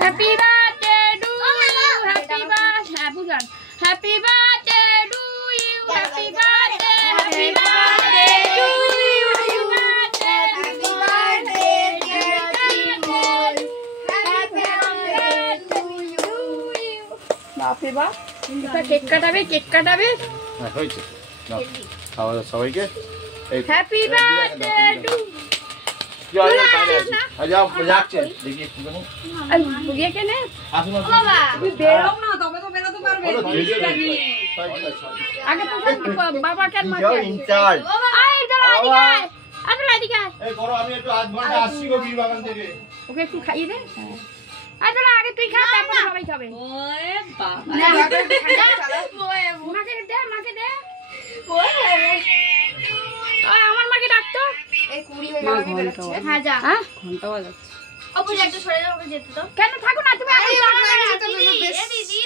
happy birthday to you happy birthday বুঝান happy birthday to you happy birthday to you happy birthday to you বাপরে বাপ cake কাটাবে হ্যাঁ হয়েছে খাওয়া সবাইকে হ্যাপি বার্থডে টু যাও যাচ্ছে দেখি একটুখানি বুঝিয়ে কেনে আসুন বাবা তুই বেরো না তবে তো বেরোতে পারবে আগে তো বাবা কেন মাকে ইনচার্জ আয় দাঁড়া এদিকে এই করো আমি একটু আধ ঘন্টা আসছি গো বীর বাগান থেকে ওকে একটু খাইয়ে দে আয় দাঁড়া আগে তুই খা তারপর সবাই খাবে ওরে বাবা মাকে দে আমার মাকে ডাকতো এই 20 হয়ে গেল বেরোচ্ছে হ্যাঁ যা ঘন্টা বাজাচ্ছে অপু একটা সরে যাও ওকে যেতে দাও কেন থাকো না তুমি আগে দিদি